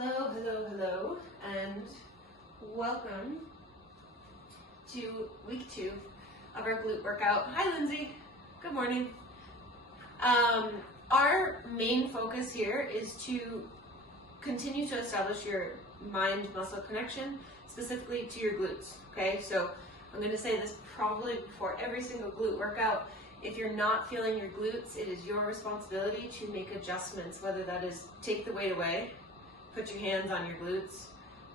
Hello, hello, hello, and welcome to week 2 of our glute workout. Hi, Lindsay. Good morning. Our main focus here is to continue to establish your mind-muscle connection, specifically to your glutes, okay? So I'm going to say this probably before every single glute workout. If you're not feeling your glutes, it is your responsibility to make adjustments, whether that is take the weight away, put your hands on your glutes,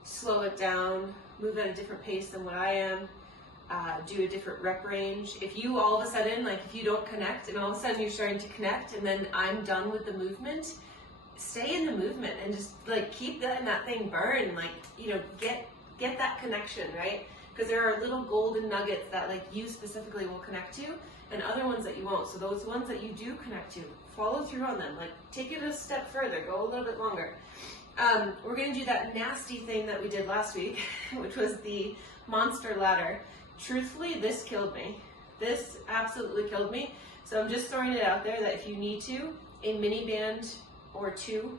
slow it down, move at a different pace than what I am, do a different rep range. If you all of a sudden, like if you don't connect and all of a sudden you're starting to connect and then I'm done with the movement, stay in the movement and just like keep that thing burn, like, you know, get that connection, right? Because there are little golden nuggets that like you specifically will connect to and other ones that you won't. So those ones that you do connect to, follow through on them, like take it a step further, go a little bit longer. We're going to do that nasty thing that we did last week, which was the monster ladder. Truthfully, this killed me. This absolutely killed me. So I'm just throwing it out there that if you need to, a mini band or two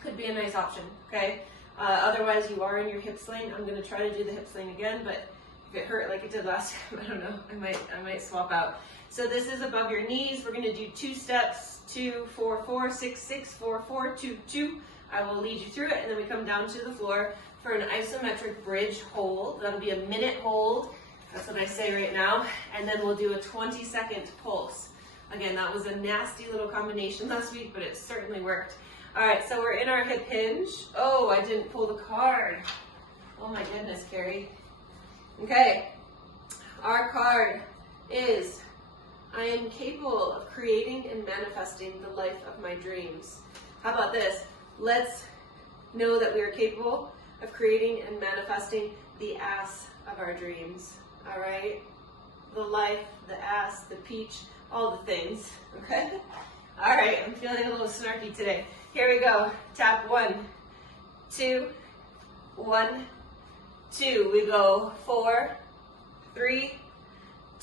could be a nice option, okay? Otherwise, you are in your hip sling. I'm going to try to do the hip sling again, but if it hurt like it did last time, I don't know, I might swap out. So this is above your knees. We're going to do 2 steps, 2, 4, 4, 6, 6, 4, 4, 2, 2. I will lead you through it, and then we come down to the floor for an isometric bridge hold. That'll be a minute hold. That's what I say right now. And then we'll do a 20-second pulse. Again, that was a nasty little combination last week, but it certainly worked. All right, so we're in our hip hinge. Oh, I didn't pull the card. Oh my goodness, Carrie. Okay, our card is, I am capable of creating and manifesting the life of my dreams. How about this? Let's know that we are capable of creating and manifesting the ass of our dreams, all right? The life, the ass, the peach, all the things, okay? All right, I'm feeling a little snarky today. Here we go. Tap 1, 2, 1, 2. We go 4, 3,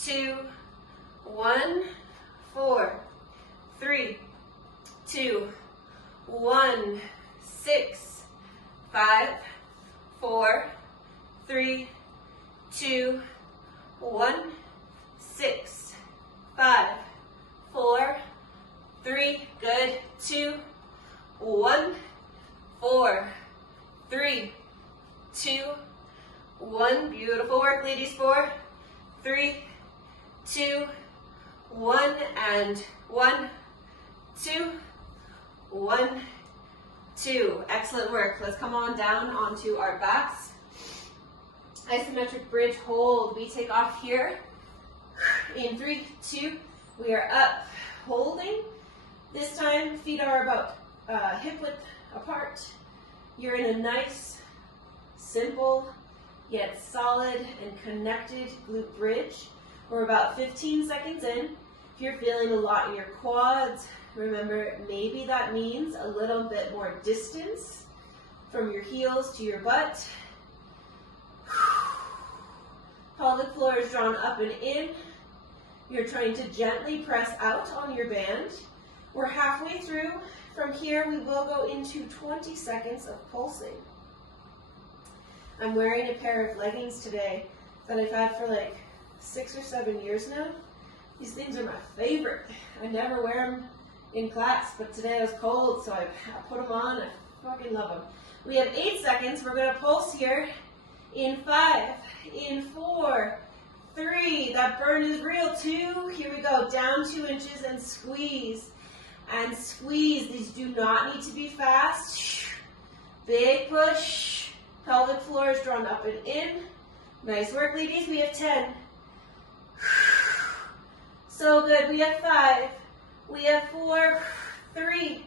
2, 1, 4, 3, 2, 1, 6, 5, 4, 3, 2, 1, 6, 5, 4, 3, good, 2, 1, 4, 3, 2, 1, beautiful work, ladies, 4, 3, 2, 1, and 1, 2, 1, 2. Excellent work. Let's come on down onto our backs. Isometric bridge hold. We take off here. In 3, 2, we are up, holding. This time, feet are about hip width apart. You're in a nice, simple, yet solid and connected glute bridge. We're about 15 seconds in. If you're feeling a lot in your quads, remember, maybe that means a little bit more distance from your heels to your butt. Pelvic floor is drawn up and in. You're trying to gently press out on your band. We're halfway through. From here, we will go into 20 seconds of pulsing. I'm wearing a pair of leggings today that I've had for like 6 or 7 years now. These things are my favorite. I never wear them in class, but today I was cold, so I put them on. I fucking love them. We have 8 seconds. We're going to pulse here in 5, in 4, 3. That burn is real. 2. Here we go. Down 2 inches and squeeze. And squeeze. These do not need to be fast. Big push. Pelvic floor is drawn up and in. Nice work, ladies. We have 10. So good. We have 5. We have 4, 3,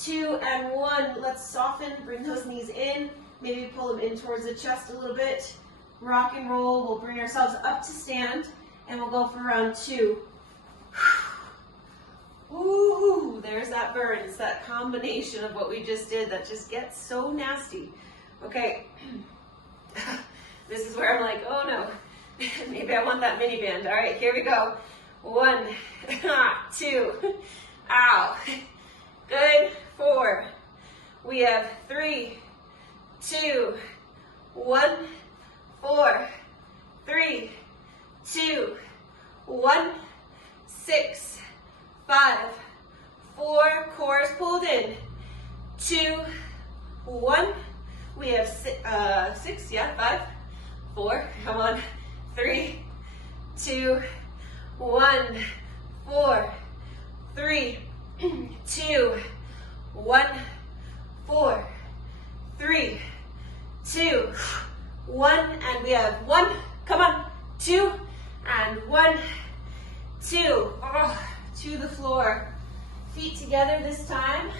2, and 1. Let's soften. Bring those knees in. Maybe pull them in towards the chest a little bit. Rock and roll. We'll bring ourselves up to stand, and we'll go for round 2. Ooh, there's that burn. It's that combination of what we just did that just gets so nasty. Okay. This is where I'm like, oh no. Maybe I want that mini band. All right, here we go. 1, 2, ow. Good. 4. We have 3, 2, 1, 4, 3, 2, 1, 6, 5, 4, core is pulled in, 2, 1, we have 6, yeah, 5, 4, come on, 3, 2, 1, 4, 3, 2, 1, 4, 3, 2, 1, and we have 1, come on, 2, and 1, 2, to the floor. Feet together this time.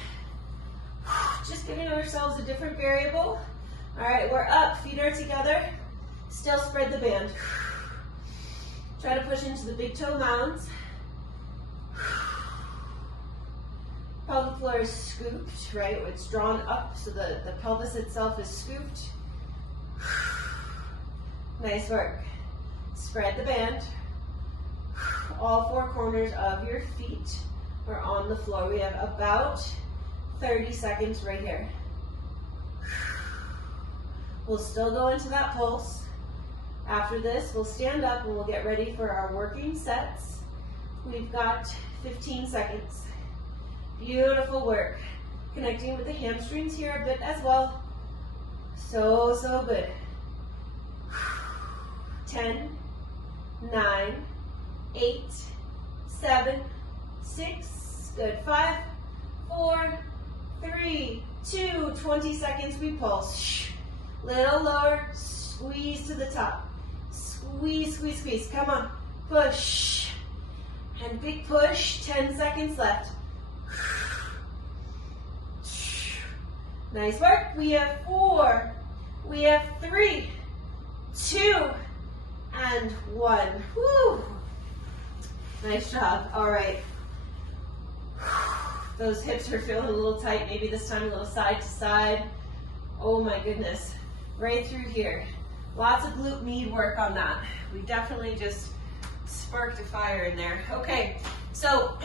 Just giving ourselves a different variable. All right, we're up, feet are together. Still spread the band. Try to push into the big toe mounds. Pelvic floor is scooped, right? It's drawn up, so the pelvis itself is scooped. Nice work. Spread the band. All four corners of your feet are on the floor. We have about 30 seconds right here. We'll still go into that pulse. After this, we'll stand up and we'll get ready for our working sets. We've got 15 seconds. Beautiful work. Connecting with the hamstrings here a bit as well. So, so good. 10, 9, 8, 7, 6, good, 5, 4, 3, 2, 20 seconds, we pulse. Little lower, squeeze to the top. Squeeze, squeeze, squeeze, come on, push. And big push, 10 seconds left. Nice work, we have 4, we have 3, 2, and 1. Woo. Nice job. All right. Those hips are feeling a little tight. Maybe this time a little side to side. Oh my goodness. Right through here. Lots of glute med work on that. We definitely just sparked a fire in there. Okay. So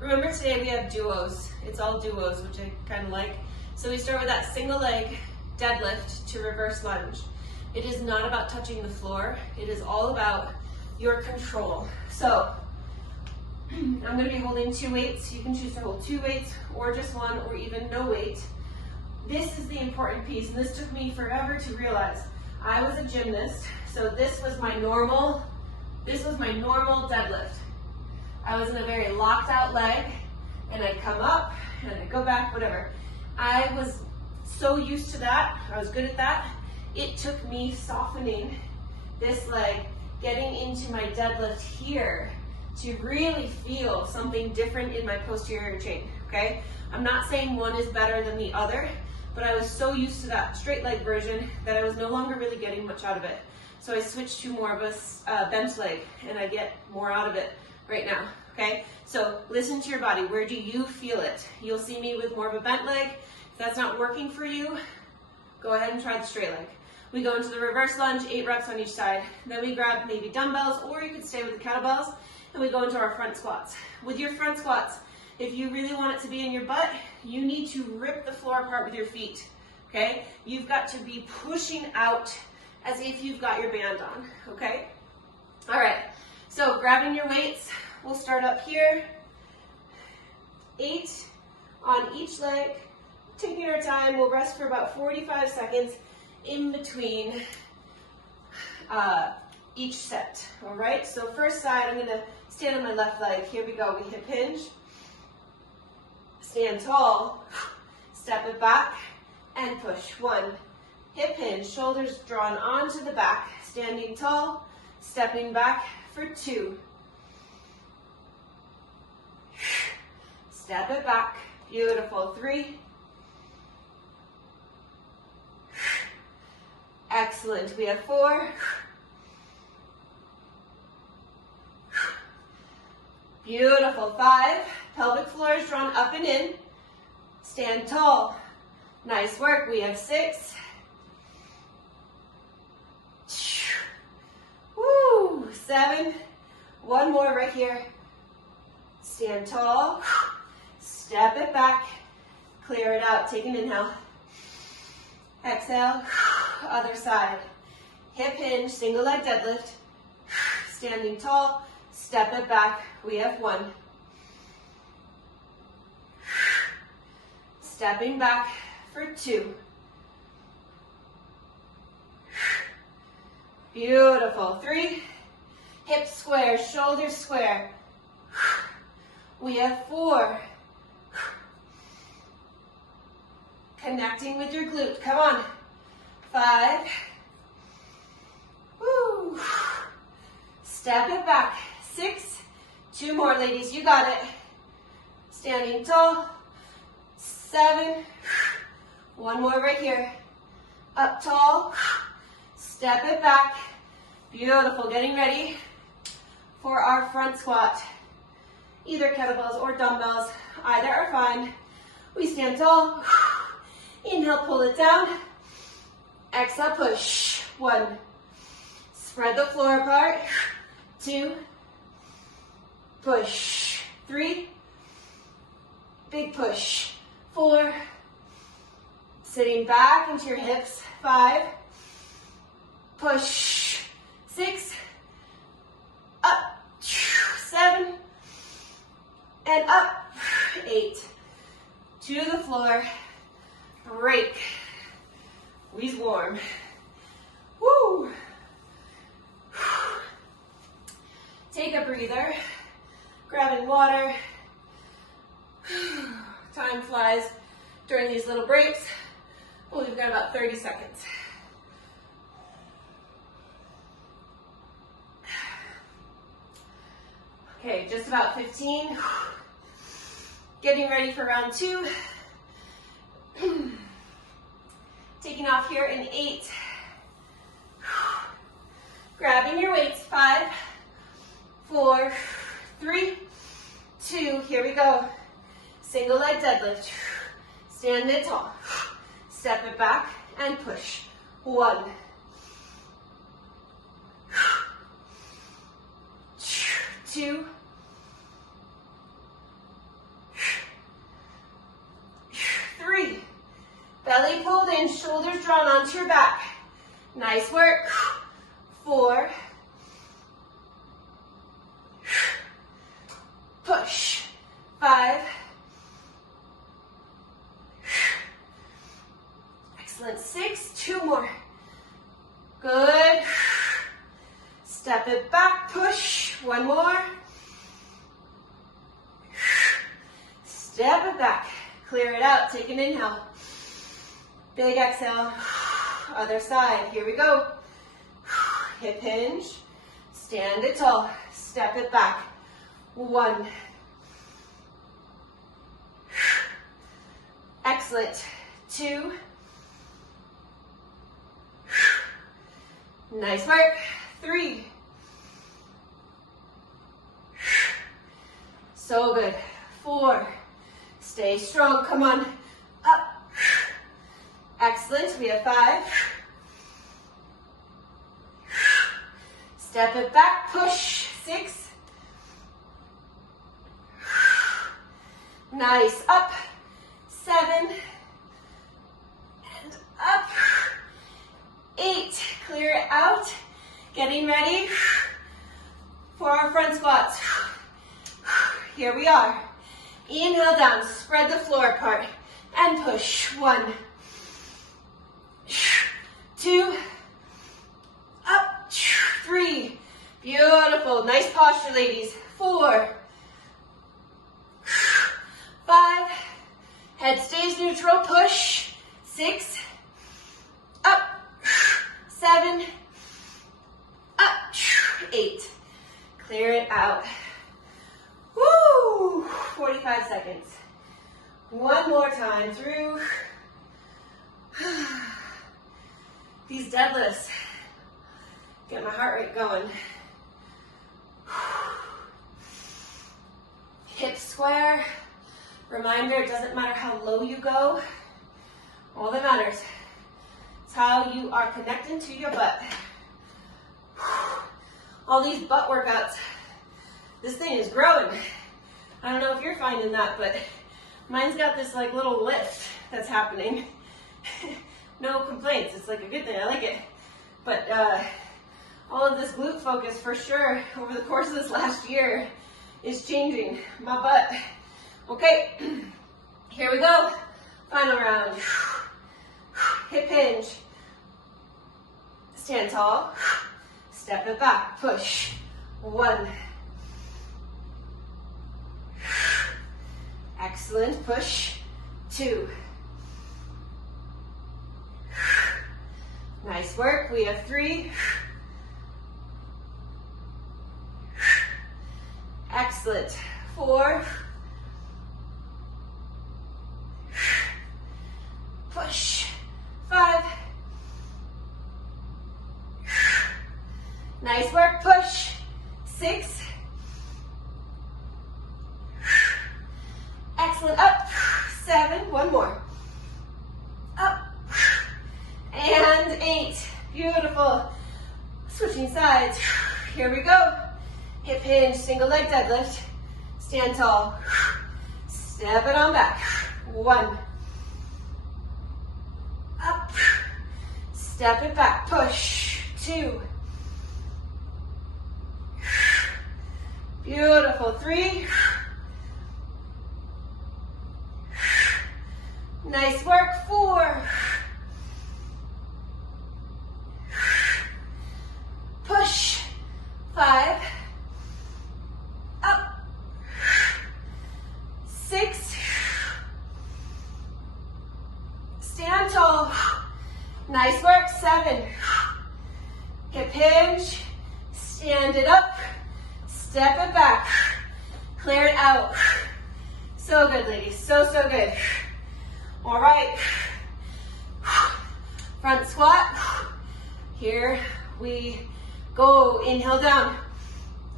remember today we have duos. It's all duos, which I kind of like. So we start with that single leg deadlift to reverse lunge. It is not about touching the floor. It is all about your control. So I'm going to be holding 2 weights. You can choose to hold 2 weights or just 1 or even no weight. This is the important piece, and this took me forever to realize. I was a gymnast, so this was my normal deadlift. I was in a very locked out leg, and I'd come up and I'd go back, whatever. I was so used to that. I was good at that. It took me softening this leg, getting into my deadlift here to really feel something different in my posterior chain, okay? I'm not saying one is better than the other, but I was so used to that straight leg version that I was no longer really getting much out of it. So I switched to more of a bench leg, and I get more out of it right now, okay? So listen to your body. Where do you feel it? You'll see me with more of a bent leg. If that's not working for you, go ahead and try the straight leg. We go into the reverse lunge, 8 reps on each side. Then we grab maybe dumbbells, or you could stay with the kettlebells, and we go into our front squats. With your front squats, if you really want it to be in your butt, you need to rip the floor apart with your feet, okay? You've got to be pushing out as if you've got your band on, okay? All right, so grabbing your weights, we'll start up here. 8 on each leg. Taking our time, we'll rest for about 45 seconds in between each set, all right? So first side, I'm gonna stand on my left leg. Here we go, we hip hinge. Stand tall, step it back, and push. 1, hip hinge, shoulders drawn onto the back, standing tall, stepping back for 2. Step it back, beautiful. 3. Excellent, we have 4. Beautiful, 5. Pelvic floor is drawn up and in. Stand tall. Nice work, we have 6. Woo, 7. One more right here. Stand tall. Step it back. Clear it out, take an inhale. Exhale, other side. Hip hinge, single leg deadlift. Standing tall, step it back. We have 1. Stepping back for 2. Beautiful. 3. Hips square, shoulders square. We have 4. Connecting with your glute. Come on. 5. Woo. Step it back. 6. 2 more, ladies. You got it. Standing tall. 7. 1 more right here. Up tall. Step it back. Beautiful. Getting ready for our front squat. Either kettlebells or dumbbells. Either are fine. We stand tall. Inhale, pull it down. Exhale, push. 1. Spread the floor apart. 2. Push. 3. Big push. 4. Sitting back into your hips. 5. Push. 6. Up. 7. And up. 8. To the floor. Break. Squeeze warm. Woo. Take a breather. Grabbing water. Time flies during these little breaks. Well, we've got about 30 seconds. Okay, just about 15. Getting ready for round 2. Taking off here in 8. Grabbing your weights. 5, 4, 3, 2. Here we go. Single leg deadlift. Stand it tall. Step it back and push. 1. 2. 3. Belly pulled in, shoulders drawn onto your back. Nice work. 4. Push. 5. Excellent. 6. 2 more. Good. Step it back, push. 1 more. Step it back. Clear it out. Take an inhale. Big exhale. Other side. Here we go. Hip hinge. Stand it tall. Step it back. 1. Excellent. 2. Nice work. 3. So good. 4. Stay strong. Come on. Up. Excellent. We have 5. Step it back. Push. 6. Nice. Up. 7. And up. 8. Clear it out. Getting ready for our front squats. Here we are. Inhale down, spread the floor apart, and push. 1, 2, up, 3. Beautiful. Nice posture, ladies. 4, 5. Head stays neutral. Push. 6, up, 7, up, 8. Clear it out. Woo! 45 seconds. 1 more time through. These deadlifts get my heart rate going. Hips square. Reminder, it doesn't matter how low you go. All that matters is how you are connecting to your butt. All these butt workouts, this thing is growing. I don't know if you're finding that, but mine's got this like little lift that's happening. No no complaints. It's like a good thing. I like it. But all of this glute focus for sure over the course of this last year is changing my butt. Okay, here we go. Final round. Hip hinge. Stand tall. Step it back. Push. 1. Excellent. Push. 2. Nice work. We have 3. Excellent. 4. Push. 5. Nice work. Push. 6. Excellent. Up. 7. 1 more. Up. And 8. Beautiful. Switching sides. Here we go. Hip hinge, single leg deadlift. Stand tall. Step it on back. 1. Up. Step it back. Push. 2. Beautiful. 3. Nice work. 4. Push. 5. Up. 6. Stand tall. Nice work. 7. Hip hinge. Stand it up. Step it back. Clear it out. So good, ladies. So, so good. All right. Front squat. Here we go. Inhale down.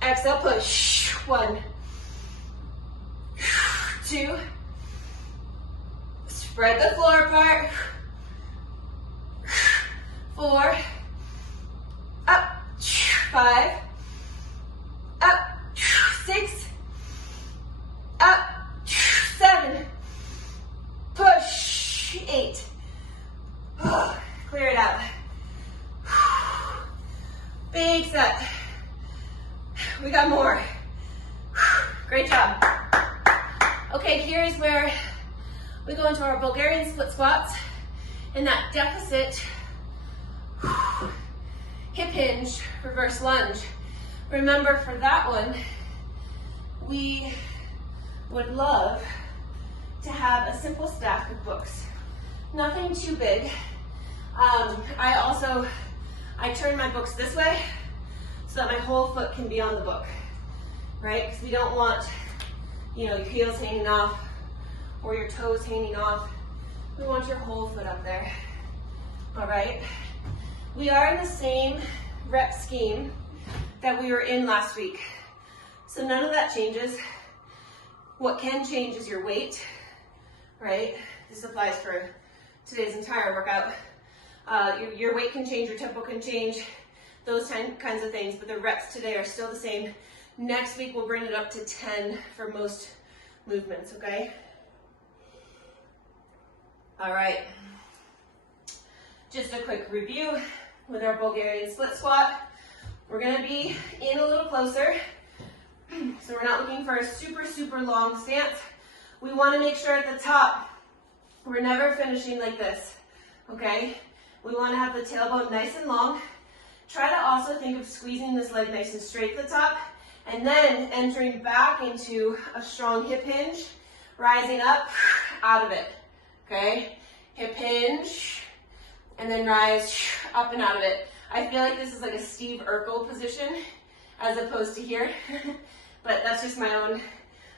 Exhale, push. 1. 2. Spread the floor apart. 4. Up. 5. Up. 6. Up. 7. Push. 8. Clear it out. Big set. We got more. Great job. Okay, here's where we go into our Bulgarian split squats. And that deficit, hip hinge, reverse lunge. Remember, for that one, we would love to have a simple stack of books. Nothing too big. I turn my books this way so that my whole foot can be on the book, right? Because we don't want, your heels hanging off or your toes hanging off. We want your whole foot up there, all right? We are in the same rep scheme that we were in last week. So none of that changes. What can change is your weight, right? This applies for today's entire workout. Your weight can change, your tempo can change, those kinds of things, but the reps today are still the same. Next week, we'll bring it up to 10 for most movements, okay? All right. Just a quick review with our Bulgarian split squat. We're gonna be in a little closer. So we're not looking for a super, super long stance. We wanna make sure at the top, we're never finishing like this, okay? We wanna have the tailbone nice and long. Try to also think of squeezing this leg nice and straight at the top, and then entering back into a strong hip hinge, rising up out of it, okay? Hip hinge, and then rise up and out of it. I feel like this is like a Steve Urkel position as opposed to here, but that's just my own,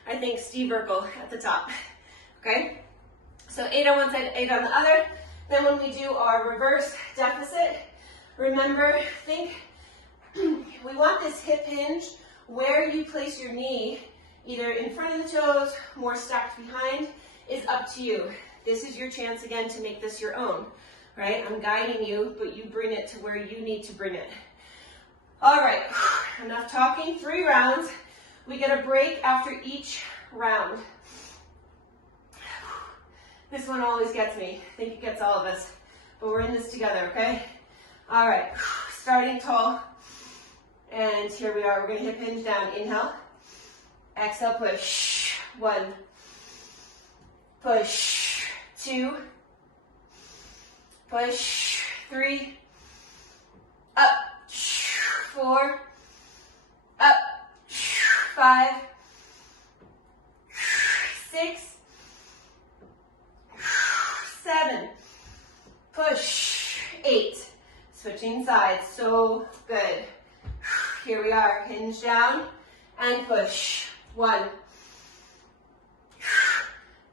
I think Steve Urkel at the top, okay? So 8 on one side, 8 on the other. Then when we do our reverse deficit, remember, we want this hip hinge where you place your knee, either in front of the toes, more stacked behind, is up to you. This is your chance again to make this your own, right? I'm guiding you, but you bring it to where you need to bring it. All right, enough talking, 3 rounds. We get a break after each round. This one always gets me. I think it gets all of us. but we're in this together, okay? All right, starting tall. And here we are, we're gonna hip hinge down. Inhale, exhale, push. 1, push, 2, push, 3, up, 4, up, 5, 6, 7, push, 8, switching sides, so good. Here we are, hinge down and push. 1,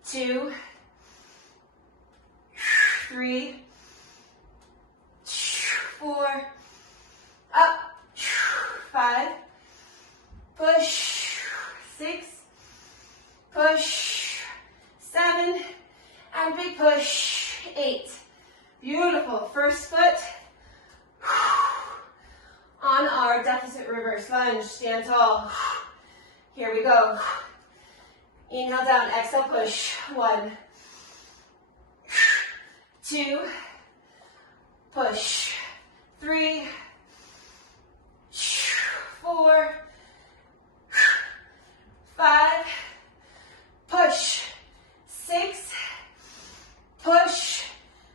2, 3, 4, up, 5, push, 6, push, 7, and big push, 8. Beautiful. First foot on our deficit reverse lunge. Stand tall. Here we go. Inhale down, exhale, push. 1, 2, push. 3, 4, 5, push. 6, push.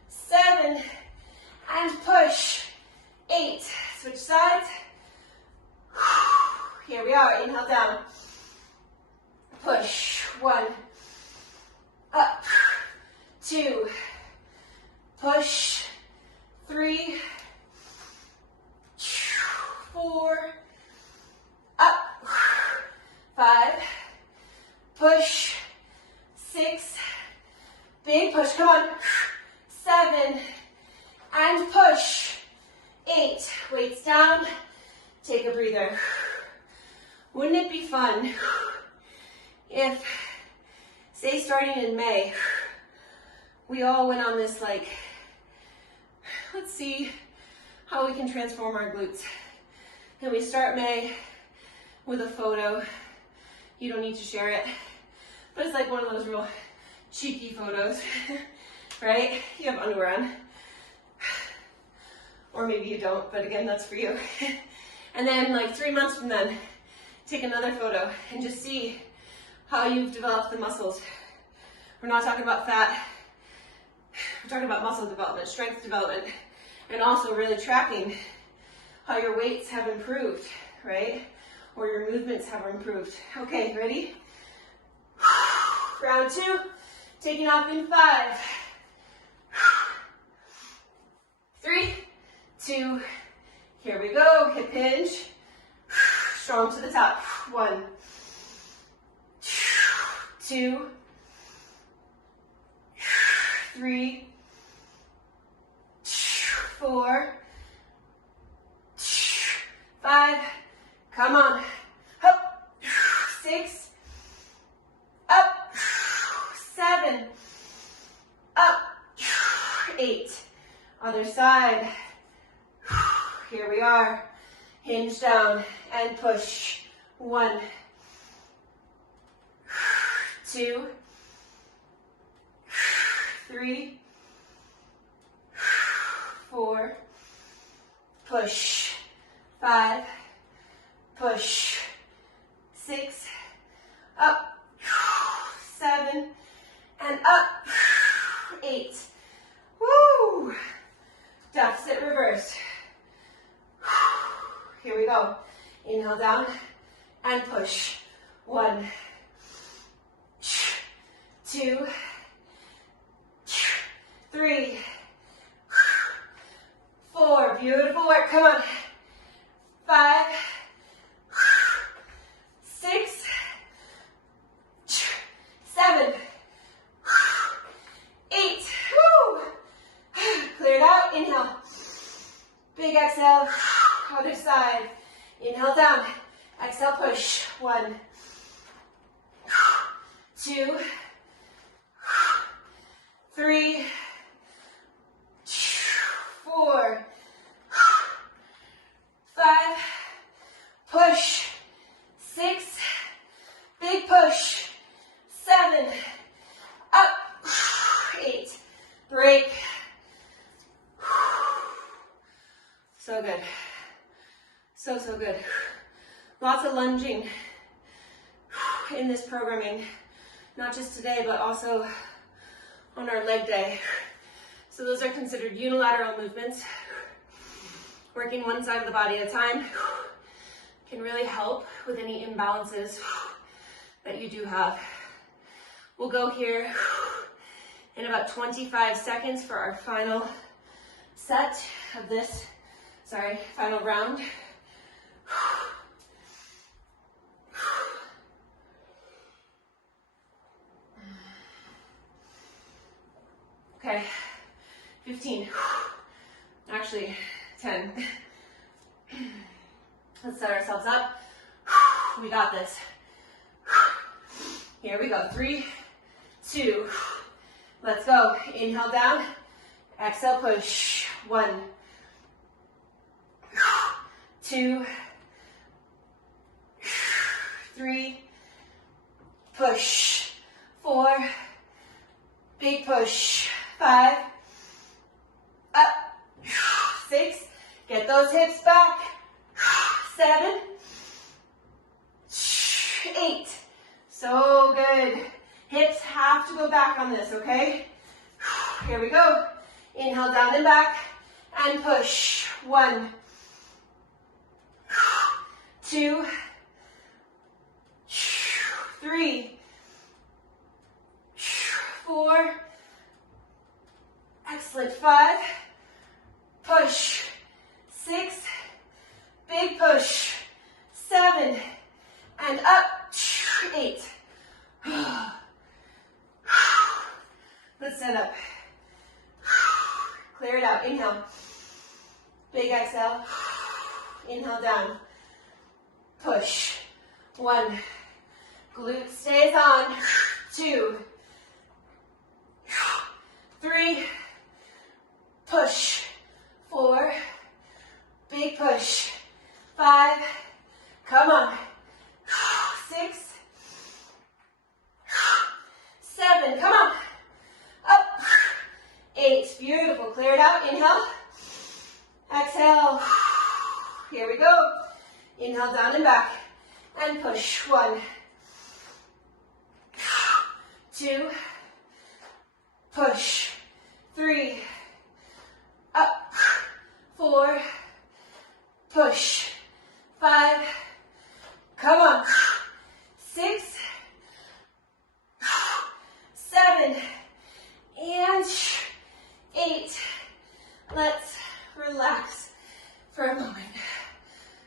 7, and push. 8. Switch sides. Here we are. Inhale down. Push. 1, up, 2, push, 3, 4, up, 5, push, 6, big push, come on, 7, and push, 8, weights down, take a breather. Wouldn't it be fun if, say starting in May, we all went on this like, let's see how we can transform our glutes. And we start May with a photo. You don't need to share it, but it's like one of those real cheeky photos, right? You have underwear on. Or maybe you don't, but again, that's for you. And then like 3 months from then, take another photo and just see how you've developed the muscles. We're not talking about fat. We're talking about muscle development, strength development, and also really tracking how your weights have improved, right? Or your movements have improved. Okay, ready? Round 2, taking off in 5, 3, 2, here we go, hip hinge, strong to the top. 1, 2, 3, 4, 5, come on, up, 6, up, 7, up, 8, other side, here we are, hinge down and push, 1, 2, 3, 4, push, 5, push, 6, up, 7, and up, 8. Woo! Deficit reverse. Here we go. Inhale down and push. 1, 2, 3, 4. Beautiful work. Come on. 5, 6, 7, 8. Woo! Clear it out. Inhale. Big exhale. Other side. Inhale down. Exhale, push. 1, 2, 3, 4, 5, push, 6, big push, 7, up, 8, break, So good. So, so good. Lots of lunging in this programming, not just today, but also on our leg day. So those are considered unilateral movements. Working one side of the body at a time can really help with any imbalances that you do have. We'll go here in about 25 seconds for our final set of this, final round. Okay, 15, actually 10. Let's set ourselves up. We got this. Here we go, 3, 2, let's go. Inhale down, exhale push. 1, 2, 3, push. 4, big push. 5, up. 6, get those hips back. 7, 8. So good. Hips have to go back on this, okay? Here we go. Inhale down and back and push. 1, 2, 3, 4. Excellent. 5, push. 6, big push. 7, and up. 8. Let's set up. Clear it out. Inhale. Big exhale. Inhale down. Push. 1. Glute stays on. 2, 3. Push. 4. Big push. 5. Come on. 6. 7. Come on. Up. 8. Beautiful. Clear it out. Inhale. Exhale. Here we go. Inhale down and back. And push. 1, 2. Push. 3. Up. 4. Push. 5. Come on. 6. 7. And 8. Let's relax for a moment.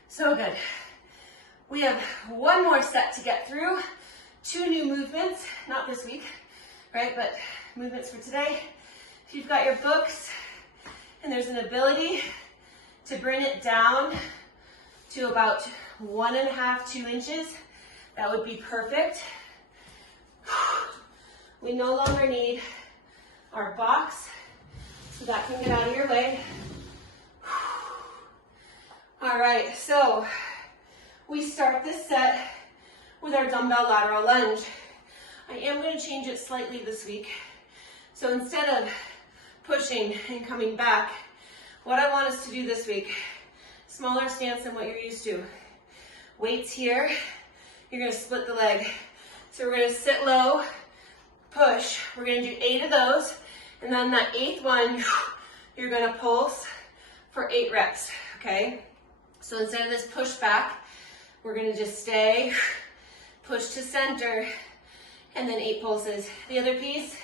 So good. We have one more set to get through. 2 new movements, not this week, right? But movements for today. If you've got your books and there's an ability to bring it down to about 1.5, 2 inches, that would be perfect. We no longer need our box, so that can get out of your way. All right, so we start this set with our dumbbell lateral lunge. I am going to change it slightly this week. So instead of pushing and coming back, what I want us to do this week, smaller stance than what you're used to. Weights here, you're going to split the leg. So we're going to sit low, push. We're going to do 8 of those, and then that 8th one, you're going to pulse for 8 reps, okay? So instead of this push back, we're going to just stay, push to center, and then 8 pulses. The other piece,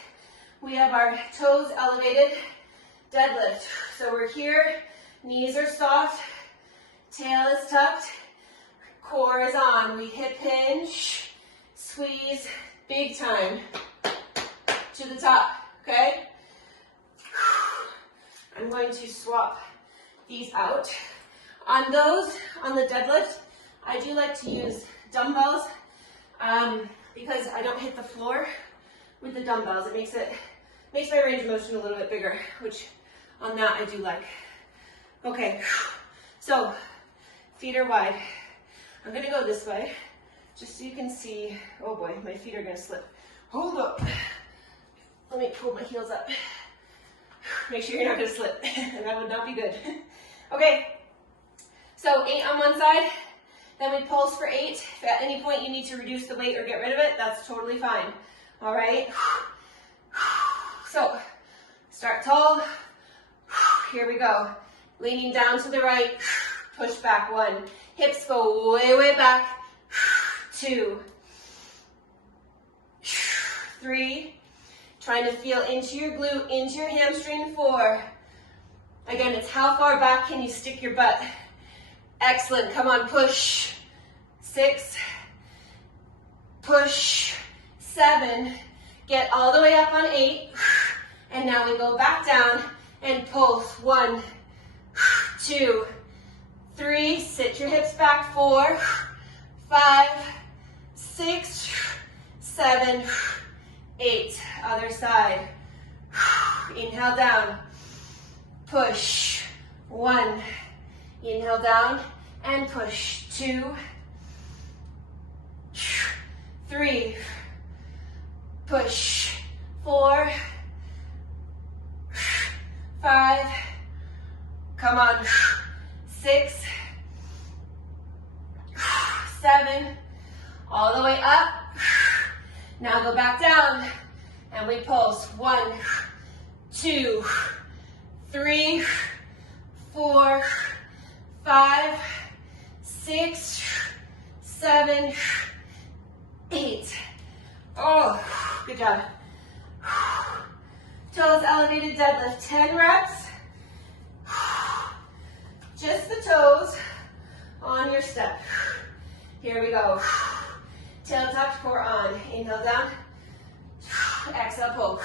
we have our toes elevated deadlift. So we're here, knees are soft, tail is tucked, core is on. We hip hinge, squeeze, big time to the top, okay? I'm going to swap these out. On those, on the deadlift, I do like to use dumbbells because I don't hit the floor with the dumbbells. It makes my range of motion a little bit bigger, which on that I do like. Okay, so feet are wide. I'm gonna go this way, just so you can see. Oh boy, my feet are gonna slip. Hold up. Let me pull my heels up. Make sure you're not gonna slip. That would not be good. Okay, So 8 on one side, then we pulse for 8. If at any point you need to reduce the weight or get rid of it, that's totally fine. All right? So start tall. Here we go. Leaning down to the right, push back 1. Hips go way, way back. 2, 3. Trying to feel into your glute, into your hamstring. 4. Again, it's how far back can you stick your butt. Excellent. Come on, push. 6. Push. 7. Get all the way up on 8. And now we go back down and pulse. 1, 2, 3. Sit your hips back. 4, 5, 6, 7, 8. Other side. Inhale down. Push. 1. Inhale down and push. 2, 3. Push. 4, 5. Come on. 6, 7. All the way up. Now go back down and we pulse. 1, 2, 3, 4, 5, 6, 7, 8. Oh, good job. Toes elevated deadlift, 10 reps. Just the toes on your step. Here we go. Tail tucked, core on. Inhale down. Exhale, pull.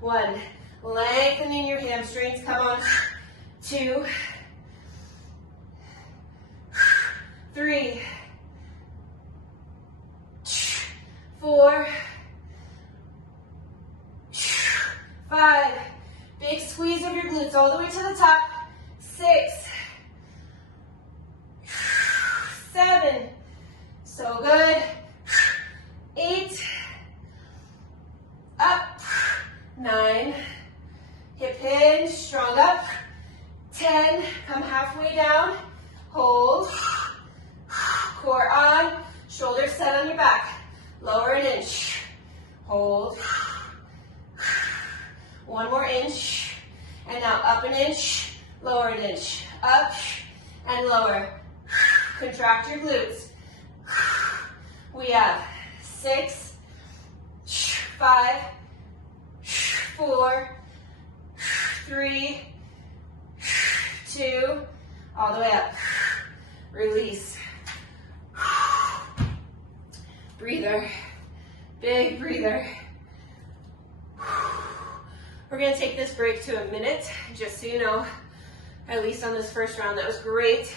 1. Lengthening your hamstrings. Come on. 2, 3, 4, 5. Big squeeze of your glutes all the way to the top. 6, 7. So good. 8. Up. 9. Hip hinge. Strong up. 10. Come halfway down. Hold. Core on. Shoulders set on your back. Lower an inch. Hold. 1 more inch. And now up an inch. Lower an inch. Up and lower. Contract your glutes. We have 6, 5, 4, 3, 2, all the way up. Release. Breather. Big breather. We're going to take this break to a minute, just so you know, at least on this first round. That was great.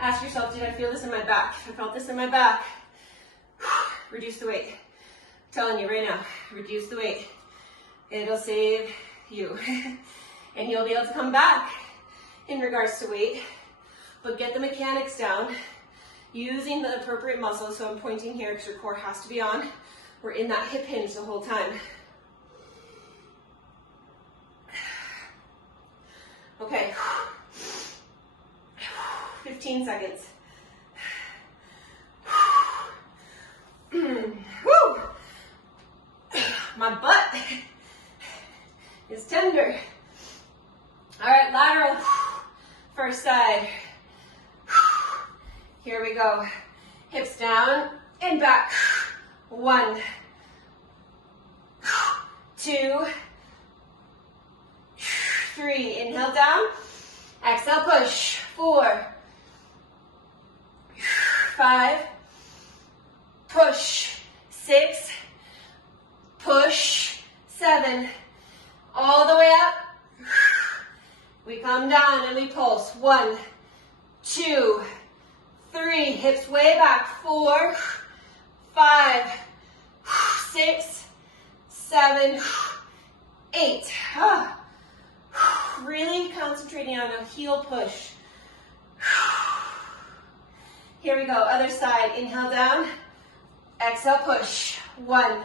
Ask yourself, did I feel this in my back? If I felt this in my back, reduce the weight. I'm telling you right now, reduce the weight. It'll save you. And you'll be able to come back in regards to weight, but get the mechanics down using the appropriate muscles. So I'm pointing here because your core has to be on. We're in that hip hinge the whole time. Okay. 15 seconds. Woo! My butt is tender. All right, lateral. First side. Here we go. Hips down and back. 1, 2, 3. Inhale down. Exhale, push. 4, 5, push. 6, push. 7, all the way up. We come down and we pulse. 1, 2, 3. Hips way back. 4, 5, 6, 7, 8. Really concentrating on a heel push. Here we go, other side. Inhale down, exhale, push. 1,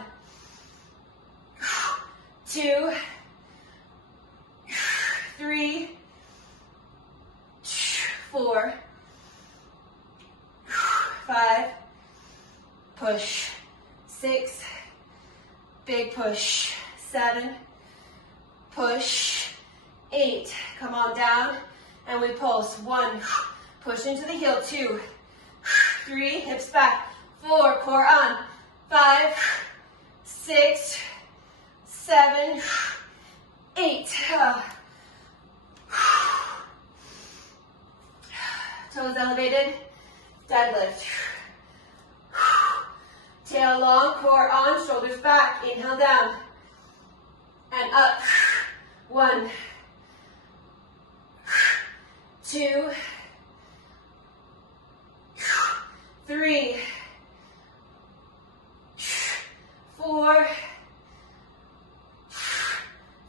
2, 3, 4, push. 6, big push. 7, push. 8, come on down, and we pulse. 1, push into the heel. 2, 3, hips back. 4, core on. 5, 6, 7, 8. Toes elevated, deadlift. Tail long, core on, shoulders back. Inhale down and up. 1, 2, 3, 4,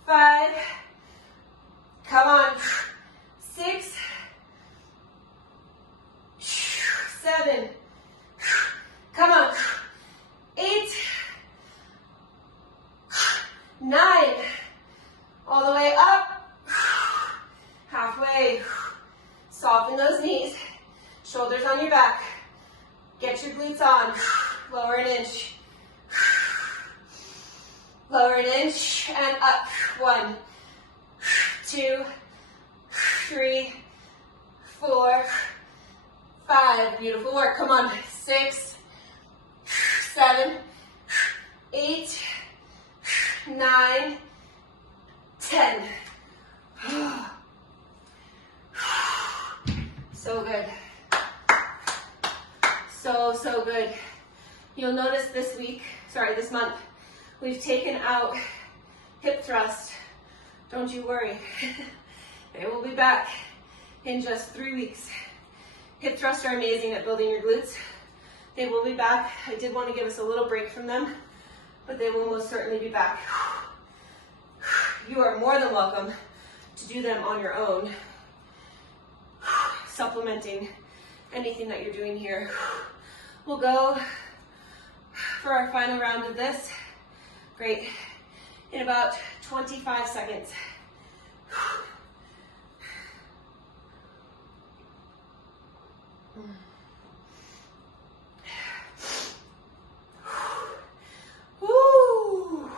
5, come on, 6, 7, come on, 8, 9, all the way up, halfway. Soften those knees, shoulders on your back. Get your glutes on. Lower an inch. Lower an inch and up. 1, 2, 3, 4, 5. Beautiful work. Come on. 6, 7, 8, 9, 10. So good. So good. You'll notice this month, we've taken out hip thrust. Don't you worry. It will be back in just 3 weeks. Hip thrusts are amazing at building your glutes. They will be back. I did want to give us a little break from them, but they will most certainly be back. You are more than welcome to do them on your own, supplementing anything that you're doing here. We'll go for our final round of this. Great. In about 25 seconds. Woo!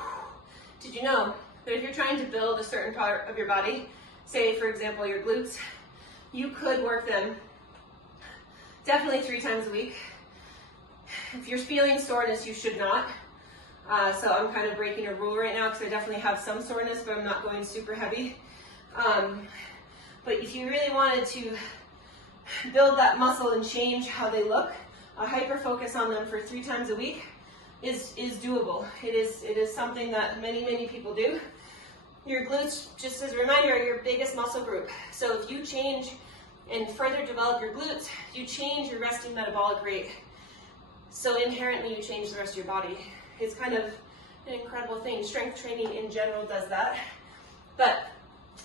Did you know that if you're trying to build a certain part of your body, say for example your glutes, you could work them definitely 3 times a week. If you're feeling soreness, you should not. So I'm kind of breaking a rule right now because I definitely have some soreness, but I'm not going super heavy. But if you really wanted to build that muscle and change how they look, a hyper focus on them for 3 times a week is doable. It is something that many people do. Your glutes, just as a reminder, are your biggest muscle group. So if you change and further develop your glutes, you change your resting metabolic rate. So inherently you change the rest of your body. It's kind of an incredible thing. Strength training in general does that. But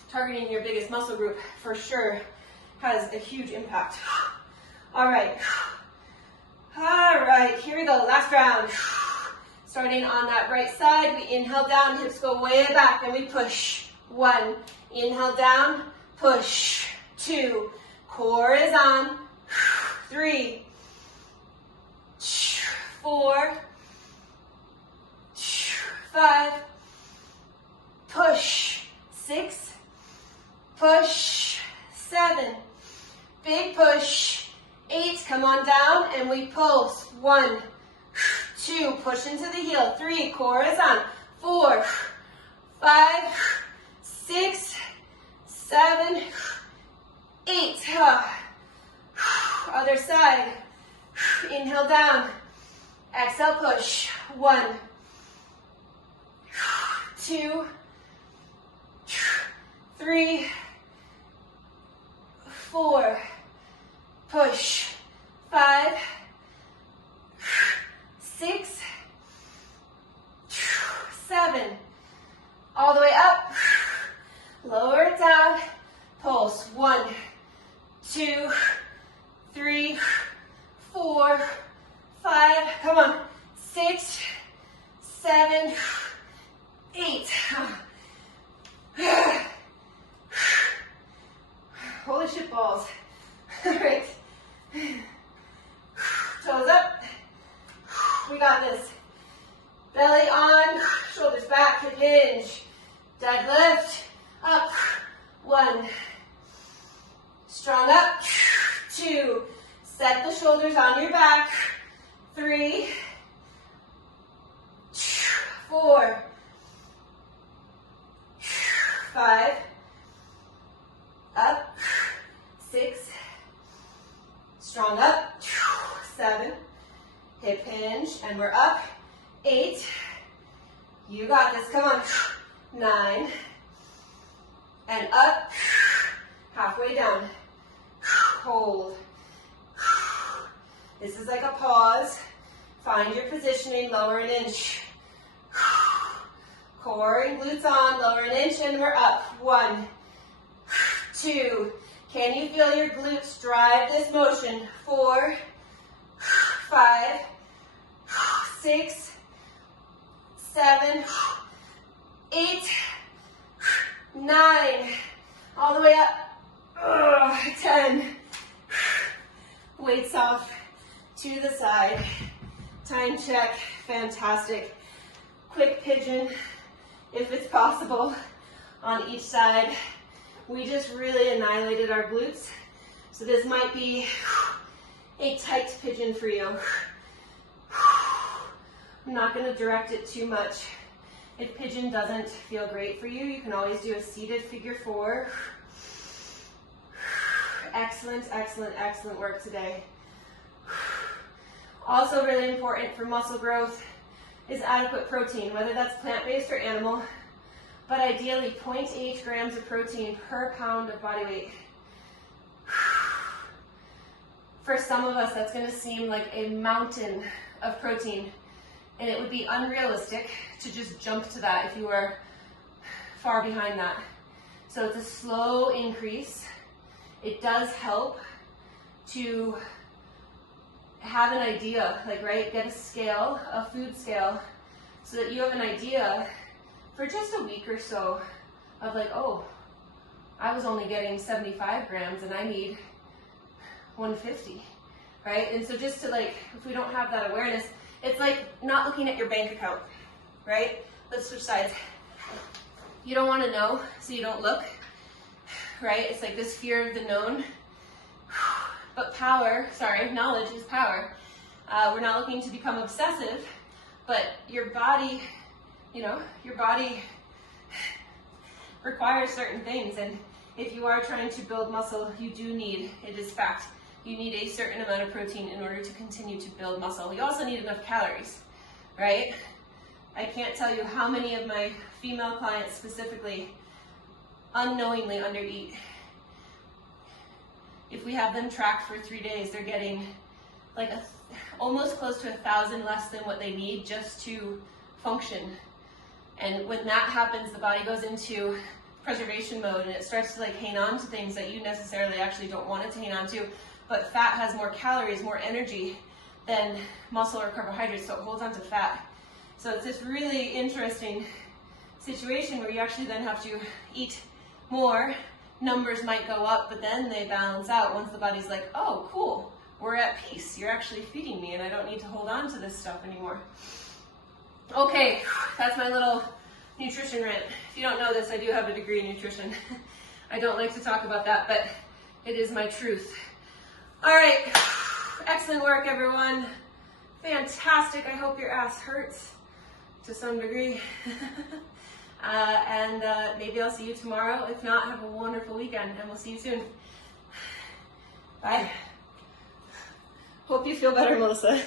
targeting your biggest muscle group for sure has a huge impact. All right, here we go, last round. Starting on that right side, we inhale down, hips go way back, and we push. 1, inhale down, push. 2, core is on. 3, 4, 5, push. 6, push. 7, big push. 8, come on down, and we pulse. 1, 2, push into the heel. 3, core is on. 4, 5, 6, 7, 8. Other side. Inhale down. Exhale, push. 1, 2, 3, 4, push. 5, 6, 7, all the way up. Lower it down. Pulse. 1, 2, 3, 4, 5. Come on. 6, 7, 8. Holy shit balls. All right. Toes up. We got this. Belly on, shoulders back, hip hinge. Deadlift, up, 1. Strong up, 2. Set the shoulders on your back, 3, 4, 5, up, 6, strong up, 7, hip hinge, and we're up, 8, you got this, come on, 9, and up, halfway down, hold. This is like a pause. Find your positioning, lower an inch. Core and glutes on, lower an inch, and we're up. 1, 2. Can you feel your glutes drive this motion? 4, 5, 6, 7, 8, 9. All the way up. 10. Weights off to the side. Time check. Fantastic. Quick pigeon, if it's possible, on each side. We just really annihilated our glutes. So this might be a tight pigeon for you. I'm not going to direct it too much. If pigeon doesn't feel great for you, you can always do a seated figure 4. Excellent, excellent, excellent work today. Also really important for muscle growth is adequate protein, whether that's plant-based or animal, but ideally 0.8 grams of protein per pound of body weight. For some of us, that's going to seem like a mountain of protein, and it would be unrealistic to just jump to that if you were far behind that. So it's a slow increase. It does help to have an idea, like, right, get a scale, a food scale, so that you have an idea for just a week or so of like, oh, I was only getting 75 grams and I need 150, right? And so just to, like, if we don't have that awareness, it's like not looking at your bank account, right? Let's switch sides. You don't want to know, so you don't look, right? It's like this fear of the known. But knowledge is power. We're not looking to become obsessive, but your body, your body requires certain things. And if you are trying to build muscle, you do need, it is fact, you need a certain amount of protein in order to continue to build muscle. You also need enough calories, right? I can't tell you how many of my female clients specifically unknowingly undereat. If we have them tracked for 3 days, they're getting like almost close to 1,000 less than what they need just to function. And when that happens, the body goes into preservation mode and it starts to like hang on to things that you necessarily actually don't want it to hang on to. But fat has more calories, more energy than muscle or carbohydrates, so it holds on to fat. So it's this really interesting situation where you actually then have to eat more. Numbers might go up, but then they balance out once the body's like, oh, cool, we're at peace. You're actually feeding me and I don't need to hold on to this stuff anymore. Okay, that's my little nutrition rant. If you don't know this, I do have a degree in nutrition. I don't like to talk about that, but it is my truth. All right, excellent work, everyone. Fantastic. I hope your ass hurts to some degree. And maybe I'll see you tomorrow. If not, have a wonderful weekend, and we'll see you soon. Bye. Hope you feel better, Melissa.